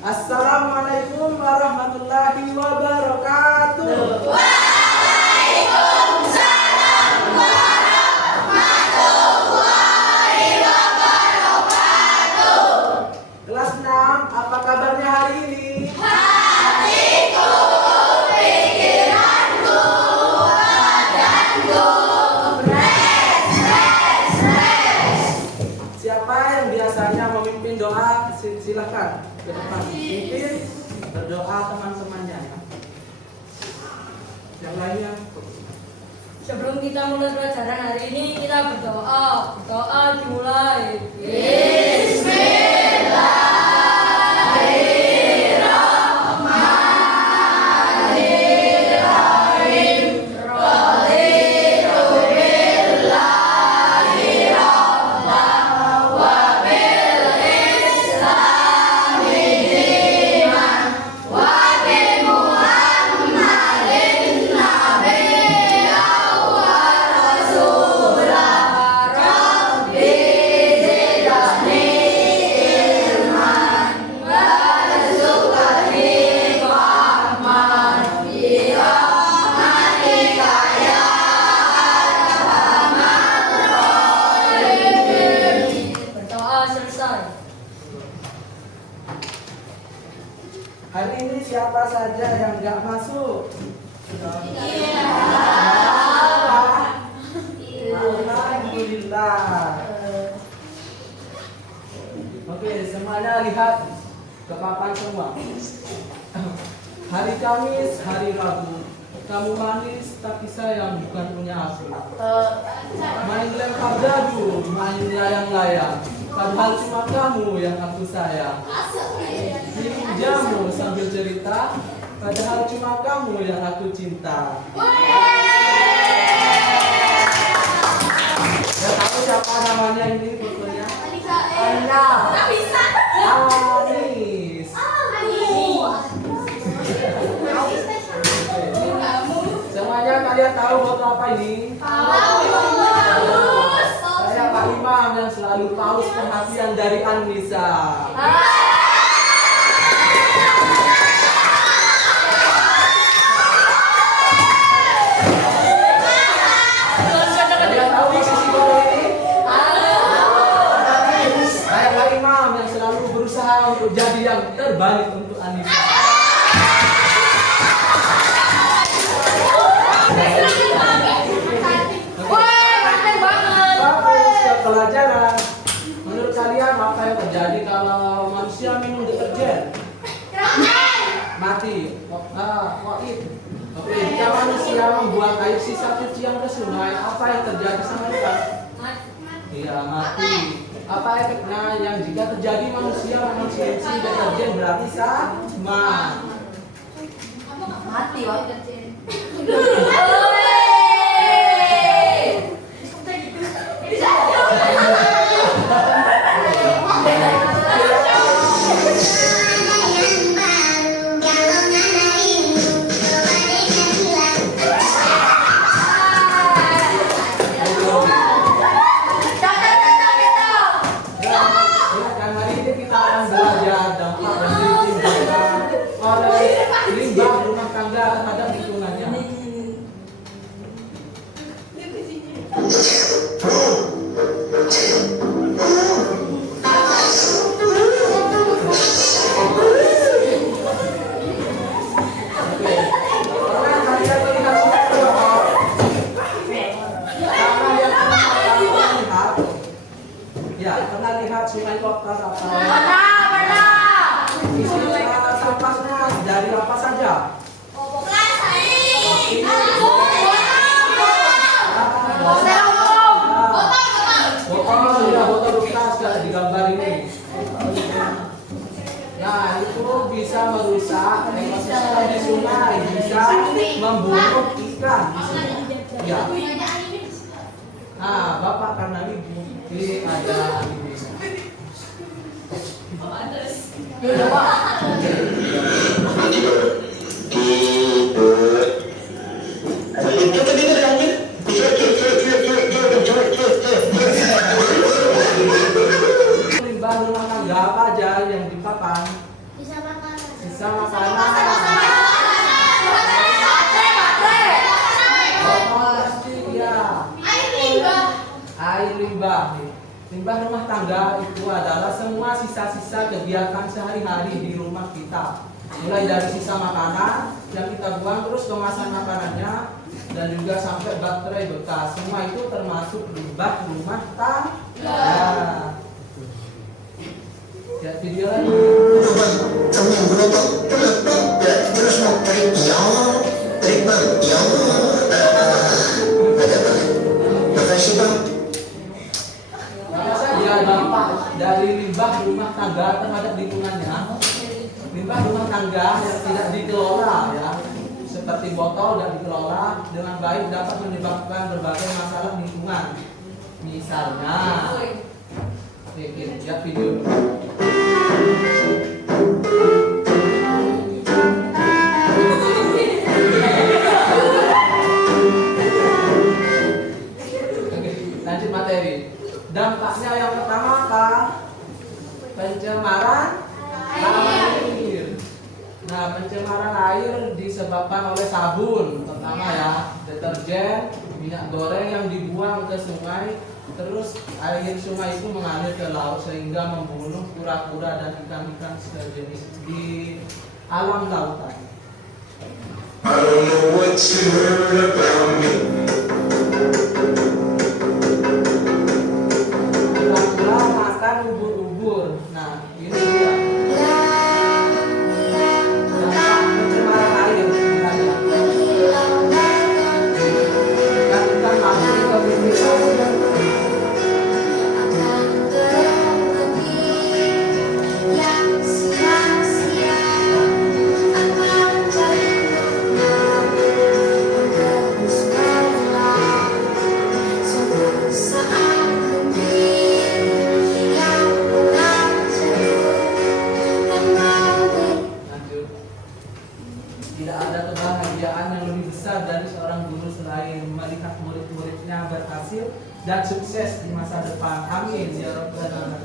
Assalamualaikum warahmatullahi wabarakatuh. Waalaikumsalam warahmatullahi wabarakatuh. Kelas 6, apa kabarnya hari ini? Hatiku, pikiranku, badanku, fresh. Siapa yang biasanya memimpin doa? Silahkan ke depan pimpin berdoa teman-temannya ya. Yang lainnya. Sebelum kita mulai pelajaran hari ini, kita berdoa. Doa dimulai. Hari ini siapa saja yang nggak masuk? Alhamdulillah. Oke, semuanya lihat ke papan semua. Hari Kamis, hari Rabu, kamu manis tapi sayang bukan punya aku. Main lempar dadu, main layang-layang, padahal cuma kamu yang aku sayang. Minum jamu sambil cerita, padahal cuma kamu yang aku cinta. Ya, tahu siapa namanya ini fotonya? Anis. Semuanya kalian tahu foto apa ini? Saya Pak Imam yang selalu paus perhatian dari Anissa. Kalian tahu posisi foto ini? Saya Pak Imam yang selalu berusaha untuk jadi yang terbaik untuk Anissa. Pelajaran. Menurut kalian apa yang terjadi kalau manusia minum deterjen? Mati. Oke, jika manusia membuang air sisa cucian ke sungai, apa yang terjadi sama ikan? Iya, mati. Apa efeknya yang jika terjadi manusia mengkonsumsi deterjen berarti sama? Mati wah deterjen. Limbah rumah tangga terhadap lingkungannya. Pernah lihat sungai Kotas apa? Isinya sampahnya dari apa saja? Botol bekas di gambar ini. Nah, itu bisa merusak ekosistem di sungai, bisa membunuh ikan. Ya. Nah, Bapak karena ibu ini ada ibu. Limbah rumah tangga apa aja yang di papan? Bisa sisa makanan. Oh, plastik ya. Air limbah. Limbah rumah tangga itu adalah semua sisa-sisa kegiatan sehari-hari di rumah kita. Mulai dari sisa makanan yang kita buang, terus kemasan makanannya, dan juga sampai baterai bekas. Semua itu termasuk limbah rumah tangga. Ya, video lagi. Trong những video tốt rất là tốt terus mau tarik bang makasih bang. Apa saja dampak dari limbah rumah tangga terhadap lingkungannya? Limbah rumah tangga yang tidak dikelola ya, seperti botol tidak dikelola dengan baik dapat menyebabkan berbagai masalah lingkungan. Misalnya, lihat video. Lanjut materi. Dampaknya yang pertama apa? Pencemaran air. Nah, pencemaran air disebabkan oleh sabun, pertama ya, deterjen, minyak goreng yang dibuang ke sungai, terus air sungai itu mengalir ke laut sehingga membunuh kura-kura dan ikan-ikan sejenis di alam lautan. I don't know what you heard about me. Kura-kura makan ubur-ubur. Nah, ini dia. Dampak pencemaran air misalnya. Ikan-ikan mati ke bibir laut. Lanjut. Tidak ada kebahagiaan yang lebih besar dari seorang guru selain melihat murid-muridnya berhasil dan sukses di masa depan. Amin ya rabbal alamin.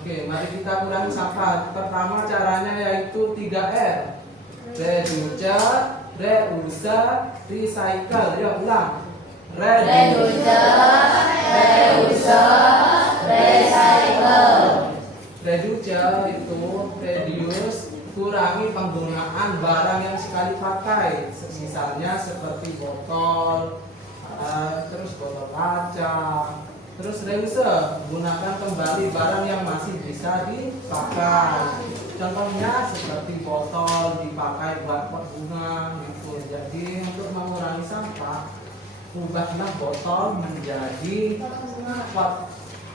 Oke, mari kita kurangi sampah. Pertama caranya yaitu 3R. Reduce, reuse, recycle. Yuk ulang. Reduce itu reduce, kurangi penggunaan barang yang sekali pakai, misalnya seperti botol, terus botol kaca. Terus reuse, gunakan kembali barang yang masih bisa dipakai. Contohnya seperti botol dipakai buat pot bunga gitu. Jadi untuk mengurangi sampah, ubahlah botol menjadi pot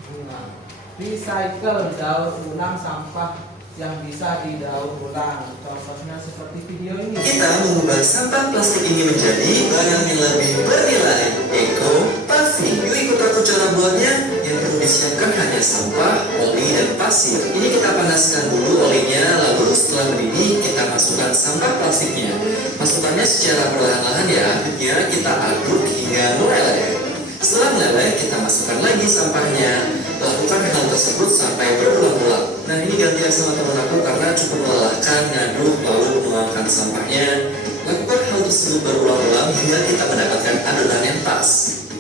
bunga. Recycle, daur ulang sampah yang bisa didaur ulang. Contohnya seperti video ini. Kita mengubah sampah plastik ini menjadi barang yang lebih bernilai. Eco Paving. Yuk ikut aku cara buatnya. Yang perlu disiapkan hanya sampah, oli, dan pasir. Ini kita panaskan dulu olinya, lalu setelah mendidih kita masukkan sampah plastiknya. Masukkannya secara perlahan-lahan ya. Ya, kita aduk hingga meleleh. Setelah meleleh, kita masukkan lagi sampahnya. Lakukan hal tersebut sampai berulang-ulang. Nah, ini gantian sama teman aku karena cukup melelahkan, ngaduk, lalu menuangkan sampahnya. Lakukan hal tersebut berulang-ulang hingga kita mendapatkan adonan yang pas.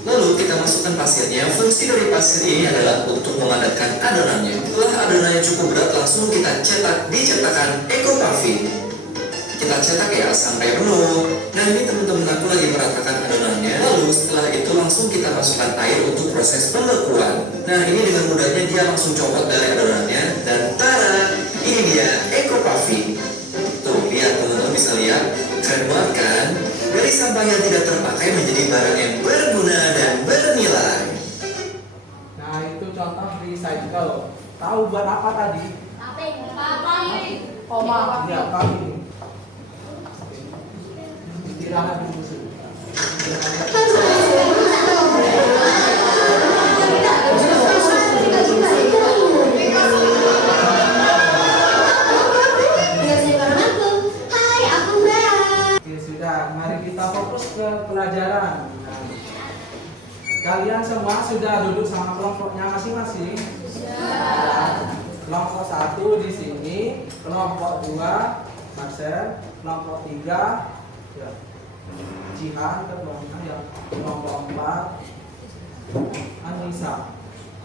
Lalu kita masukkan pasirnya. Fungsi dari pasir ini adalah untuk memadatkan adonannya. Setelah adonannya cukup berat, langsung kita cetak di cetakan Eco Paving. Kita cetak ya sampai penuh. Nah, ini teman-teman aku lagi meratakan adonannya. Lalu setelah itu langsung kita masukkan air untuk proses pembekuan. Nah, ini dengan mudahnya dia langsung copot dari adonannya dan tada, ini dia Eco Paving. Tuh, lihat teman-teman bisa lihat, keren banget kan? Dari sampah yang tidak terpakai menjadi barang yang berguna dan bernilai. Nah, itu contoh recycle. Tahu buat apa tadi? Ya, paving. Istirahat dulu sebentar. Oke, sudah. Mari kita fokus ke pelajaran. Nah, kalian semua sudah duduk sama kelompoknya masing-masing? Sudah. Kelompok 1 di sini, kelompok 2 Marcel, kelompok 3 ya, Jihan, kelompok 4 Anissa.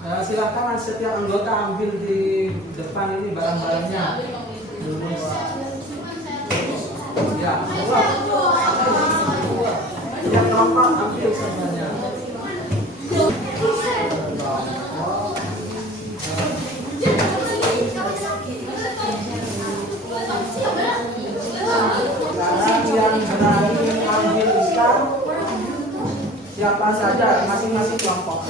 Silakan setiap anggota ambil di depan ini barang-barangnya. Ya, yang kelompok ambil semuanya. Sekarang yang berani ambil ikan siapa saja masing-masing kelompok.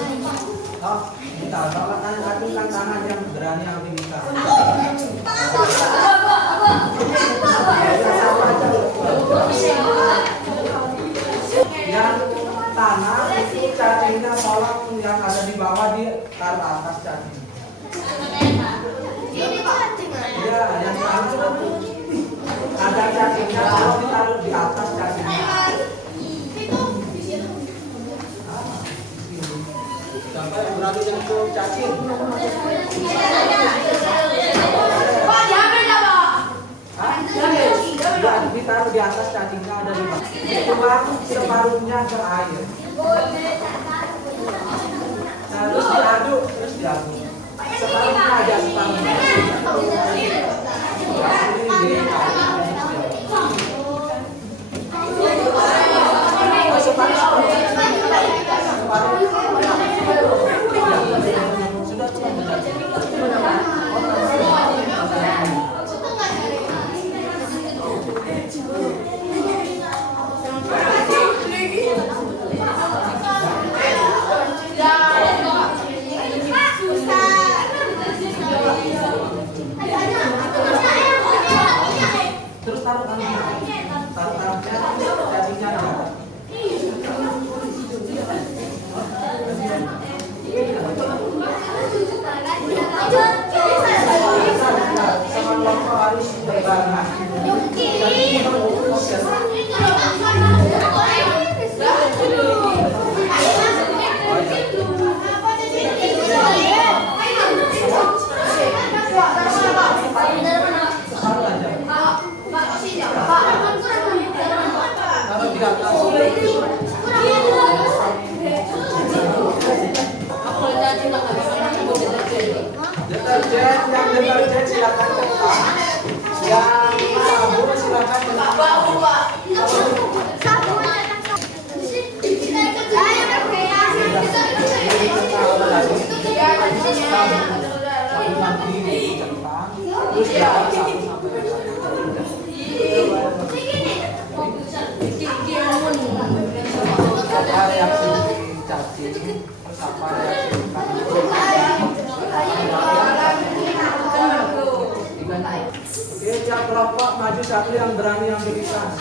Oh, kita bawa acungkan tangan yang berani ambil ikan. Yang tanah itu cacingnya tolong yang ada di bawah ditaruh atas cacing. Ya, yang tanah ada cacingnya tolong ditaruh di atas cacingnya. Sampai berani nyentuh cacing. Ditaruh di atas cacingnya ada di bawah. Tuang separuhnya ke air. Terus diaduk, separuhnya aja separuhnya. Terus taruh tangannya, cacingnya ada. Sama kelompok harus berbarengan. Kalau di atas deterjen silakan cepat. Yang sabun silakan terus ya Oke, tiap kelompok maju satu yang berani ambil ikan.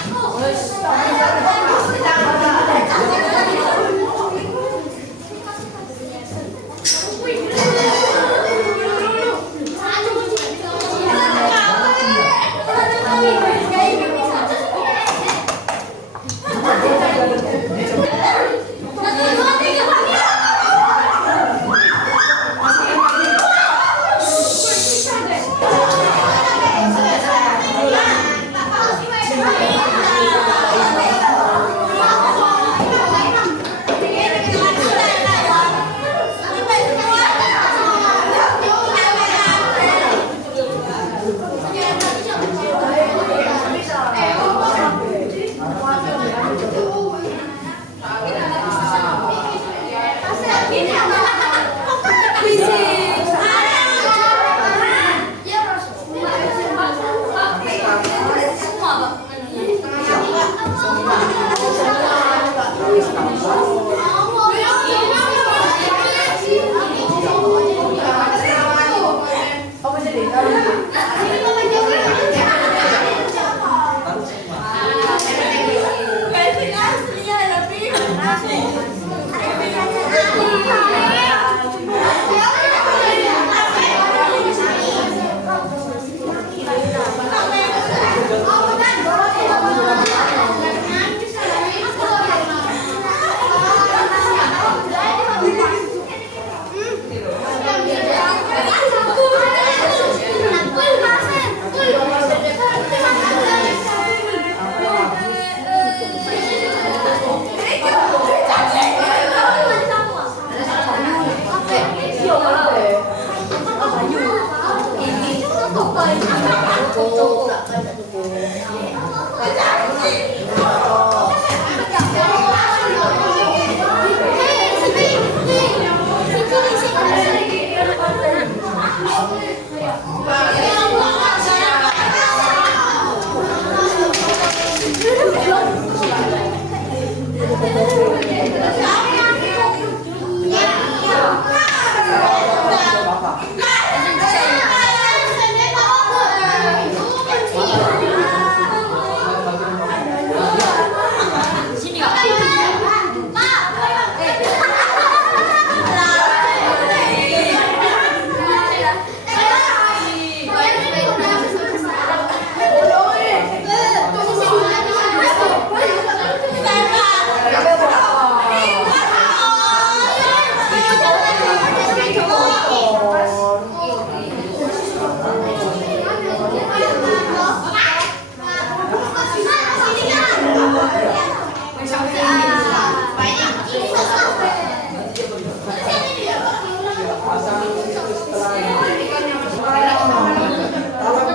Tolong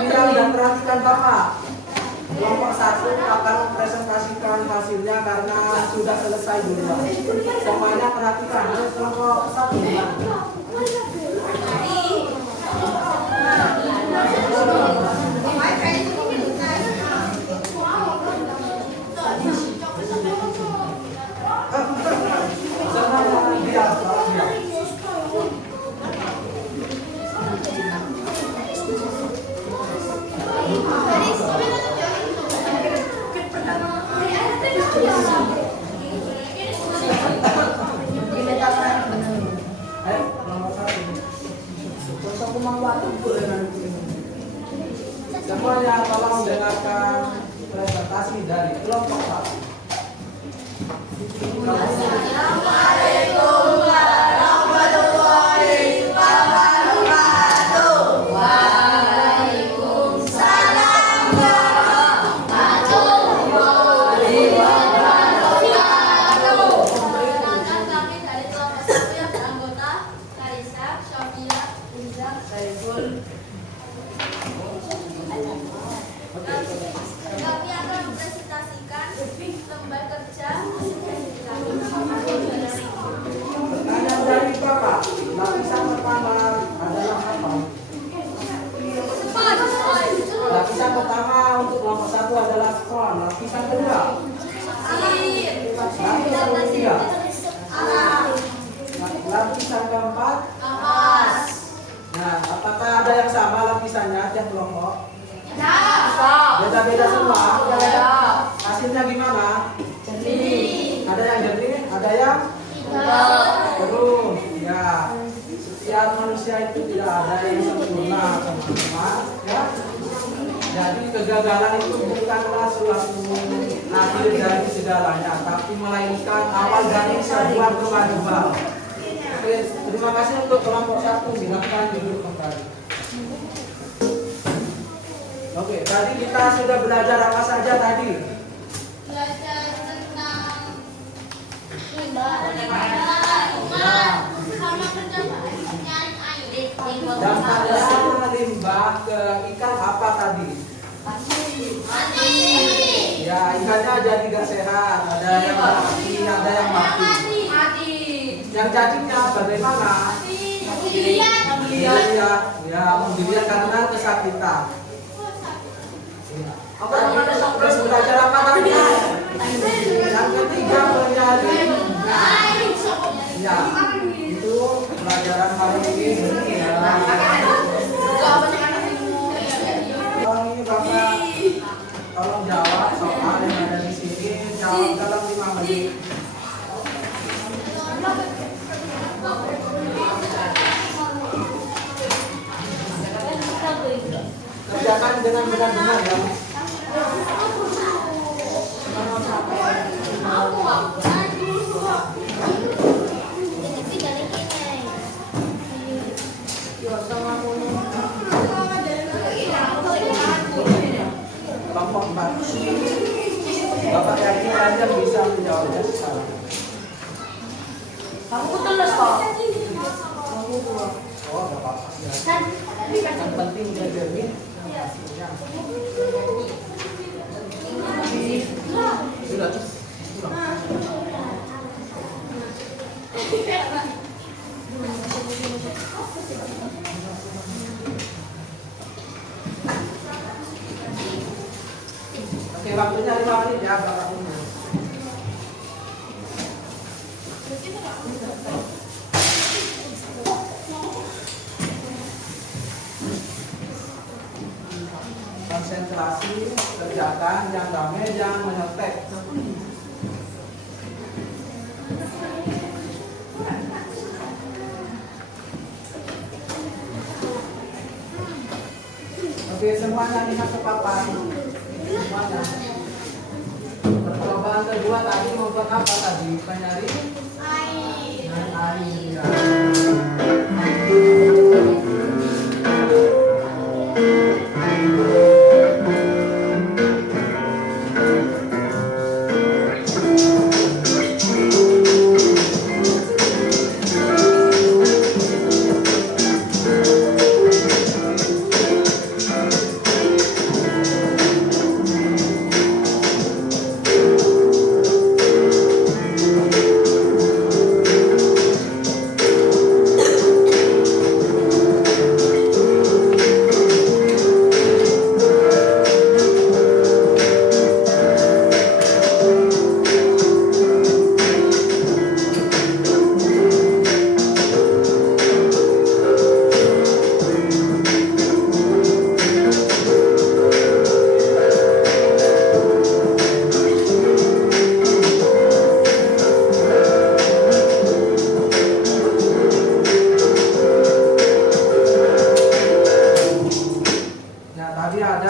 diam dan perhatikan Bapak. Kelompok 1 akan mempresentasikan hasilnya karena sudah selesai duluan. Semuanya perhatikan. Kelompok 1. Semuanya tolong dengarkan presentasi dari kelompok 1. Assalamualaikum warahmatullahi wabarakatuh. Waalaikumsalam warahmatullahi wabarakatuh. Perkenalkan kami dari kelompok 1 yang beranggota Karisa, Syafia, Inza, Saiful. Kami akan mempresentasikan lembar kerja Pertanyaan dari Bapak, lapisan pertama adalah apa? Lapisan pertama untuk kelompok 1 adalah skon. Lapisan kedua, lapisan ketiga, lapisan keempat. Nah, apakah ada yang sama lapisannya tiap kelompok? Beda-beda semua. Hasilnya gimana? Ada yang jernih, ada yang terus. Ya, setiap manusia itu tidak ada yang sempurna, teman-teman. Ya. Jadi kegagalan itu bukanlah suatu akhir dari segalanya, tapi melainkan awal dari sebuah kemajuan. Oke, terima kasih untuk kelompok 1. Silakan duduk kembali. Oke, tadi kita sudah belajar apa saja tadi? belajar tentang sama kerja nyari air. Dampaknya limbah ke ikan apa tadi? Mati. Ya, ikannya jadi gak sehat. Ada yang mati, ada yang mati. Yang cacingnya bagaimana? Menggeliat. Ya, menggeliat karena kesakitan. Terus belajar apa tadi? Yang ketiga mencari. Ya, itu pelajaran hari ini. Ya. Ini Bapak tolong jawab soal yang ada di sini. Jawab dalam 5 menit. Kerjakan dengan benar-benar ya. Kelompok 4. Bapak yakin kalian bisa menjawabnya sekarang. Kamu tulis kok. Oh, gak apa-apa. Yang penting dia jernih. Sudah. Oke, waktunya 5 menit ya, Bapak Ibu. Konsentrasi, kerjakan, jangan damai, jangan menyontek. Oke, semuanya lihat ke papan. Semuanya. Percobaan kedua tadi membuat apa tadi? Penyari Air. air. Ya.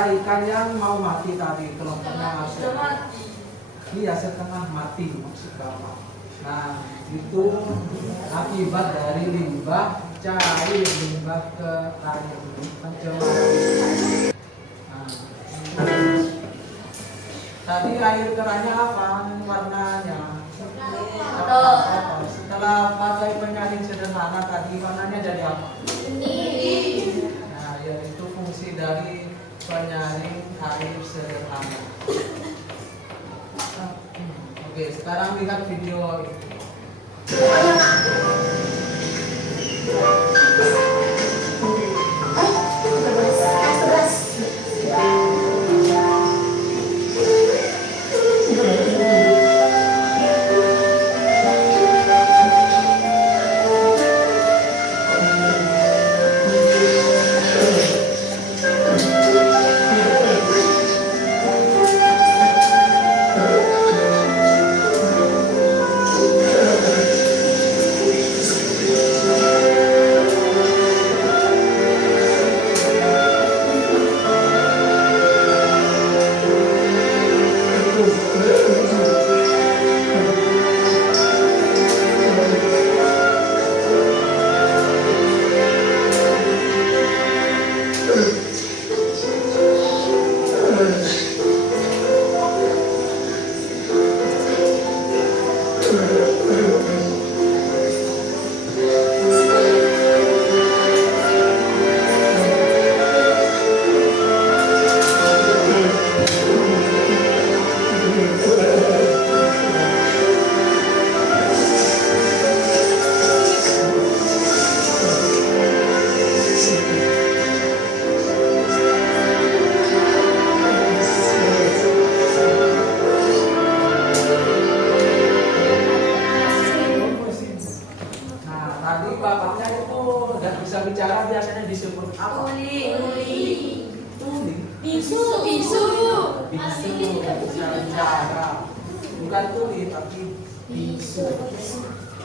Ikan yang mau mati tadi, kelompoknya masuk. Iya, setengah mati maksud Bapak. Nah, itu akibat dari limbah cair, limbah ke air pencemaran. Nah, tadi air kerannya apa warnanya? Setelah pakai penyaring sederhana tadi warnanya jadi apa? Nah, yaitu fungsi dari penyaring air sederhana. Oke, sekarang lihat video ini. Bicara biasanya disebut apa? Tuli. Bisu. Bisu bisa bicara. Bukan tuli tapi bisu.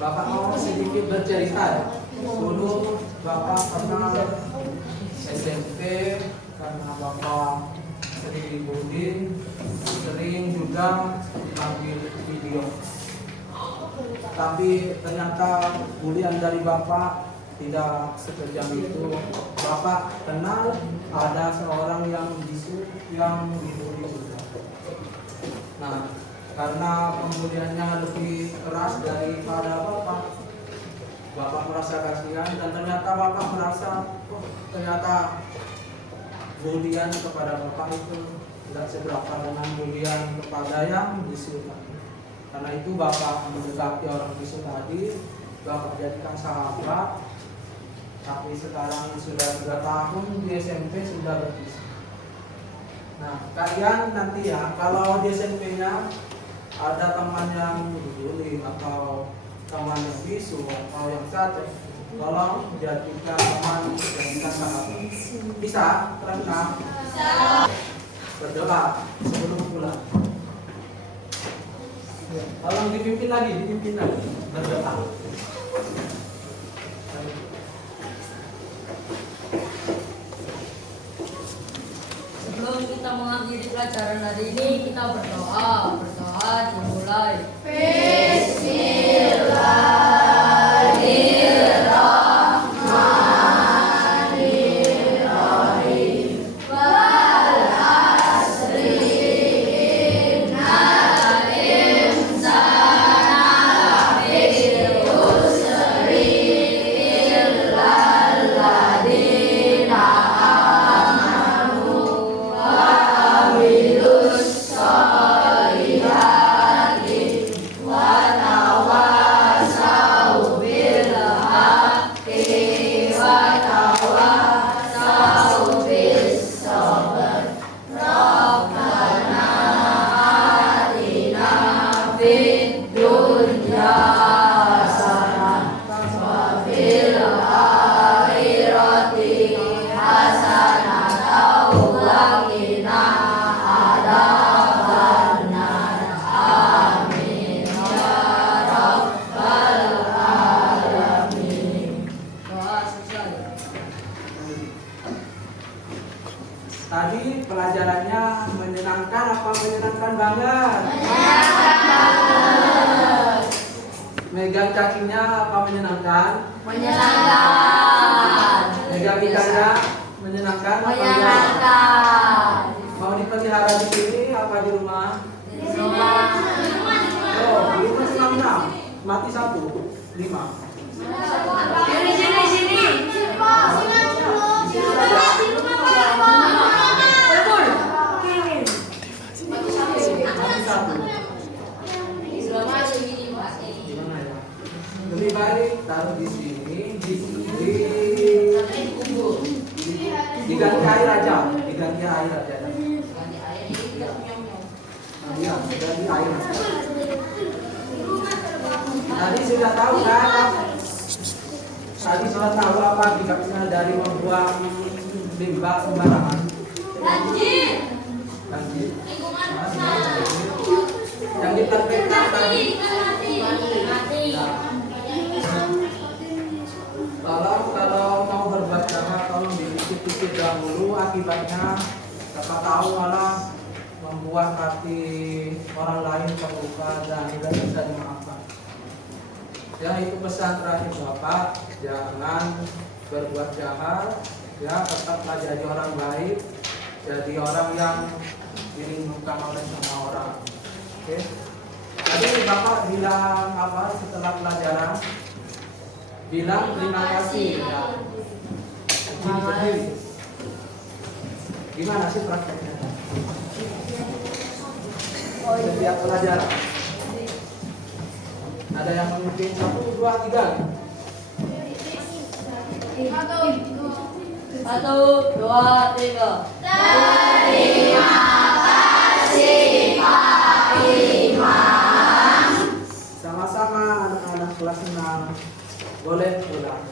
Bapak mau sedikit bercerita ya. Dulu Bapak pernah SMP karena Bapak sering dibully, sering juga dipanggil video. Tapi ternyata bulian dari Bapak tidak sekejam itu. Bapak kenal ada seorang yang bisu yang dibully juga. Nah, karena pembuliannya lebih keras daripada Bapak, Bapak merasa kasihan dan ternyata Bapak merasa ternyata bulian kepada Bapak itu tidak seberapa dengan bulian kepada yang bisu tadi. Karena itu Bapak mendekati orang bisu tadi, Bapak jadikan sahabat. Tapi sekarang sudah 3 tahun di SMP sudah berpisah. Nah, kalian nanti ya, kalau di SMP-nya ada teman yang bullying atau teman yang bisu atau yang cacat, tolong jadikan teman, jadikan sahabat. Bisa? Terangkan? Bisa. Berdoa sebelum pulang. Tolong dipimpin lagi berdoa. Sebelum kita mengakhiri pelajaran hari ini, kita berdoa dimulai. Tadi pelajarannya menyenangkan apa menyenangkan banget? Megang cakinya apa menyenangkan? Menyenangkan. Megang ikannya menyenangkan apa enggak? Menyenangkan. Mau dipelihara di sini apa di rumah? Di rumah. Oh, di rumah cuma 6, mati 1, 5. Sini. Gimana ya? Lebih baik taruh di sini, diganti air aja. Iya, diganti air. Tadi sudah tahu kan? Tadi sudah tahu apa akibatnya dari membuang limbah sembarangan? Banjir. Yang dipraktekkan tadi. Kalau mau berbuat jahat, tolong dipikir-pikir dahulu akibatnya. Siapa tahu malah membuat hati orang lain terluka dan tidak bisa dimaafkan. Ya, itu pesan terakhir Bapak, jangan berbuat jahat, ya tetaplah jadi orang baik, jadi orang yang dirindukan oleh semua orang. Oke. Tadi Bapak bilang apa setelah pelajaran? Bilang terima kasih. Ya. Sendiri. Gimana sih prakteknya? Setiap pelajaran. Ada yang memimpin 1, 2, 3. 1, 2, 3. Terima kasih Pak Imam. Sama-sama anak-anak kelas 6. Boleh pulang.